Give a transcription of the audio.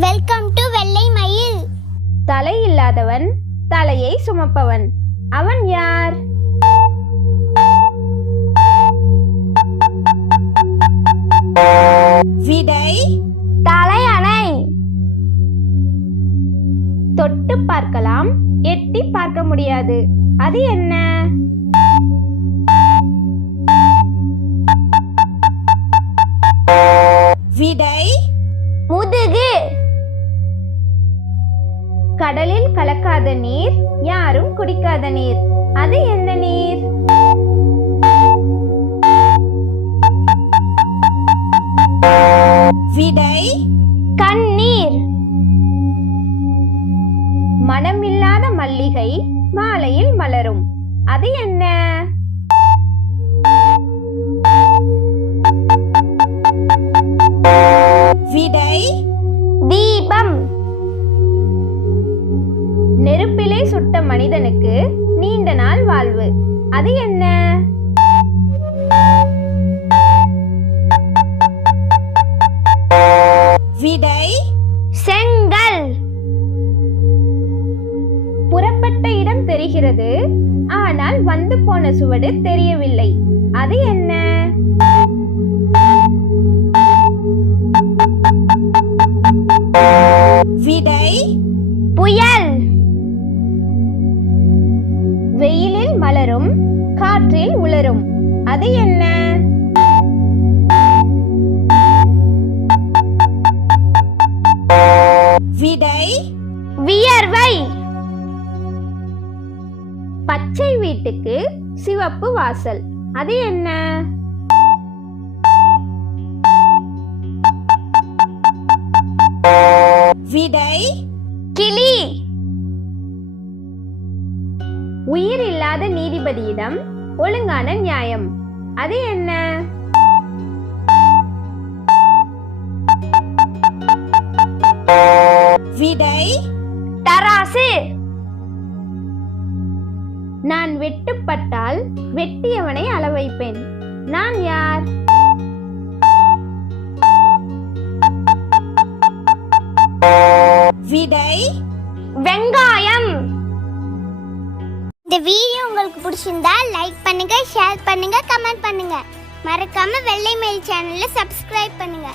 Welcome to வெள்ளை மயில். தலை இல்லாதவன் தலையை சுமப்பவன். அவன் யார்? விடை. தலையணை தொட்டு பார்க்கலாம் எட்டி பார்க்க முடியாது. அது என்ன? விடை. முதுகு. கடலில் கலக்காத நீர் யாரும் குடிக்காத நீர். அது என்ன நீர்? விடை? கண்ணீர். மனமில்லாத மல்லிகை மாலையில் மலரும். அது என்ன? வாழ்வு. அது என்ன? விடை? செங்கல். புறப்பட்ட இடம் தெரிகிறது ஆனால் வந்து போன சுவடு தெரியவில்லை. அது என்ன? விடை? புயல். மலரும் காற்றில் உலரும். அது என்ன? விடை வியர்வை. பச்சை வீட்டுக்கு சிவப்பு வாசல். அது என்ன? விடை கிளி. உயிர் இல்லாத நீதிபதியிடம் ஒழுங்கான நியாயம். அது என்ன? விடை? தராசு. நான் வெட்டுப்பட்டால் வெட்டியவனை அளவைப்பேன். நான் யார்? விடை? வெங்காயம். இந்த வீடியோ உங்களுக்கு பிடிச்சிருந்தா லைக் பண்ணுங்க ஷேர் பண்ணுங்க கமெண்ட் பண்ணுங்க. மறக்காம வெள்ளை மயில் சேனலை சப்ஸ்கிரைப் பண்ணுங்க.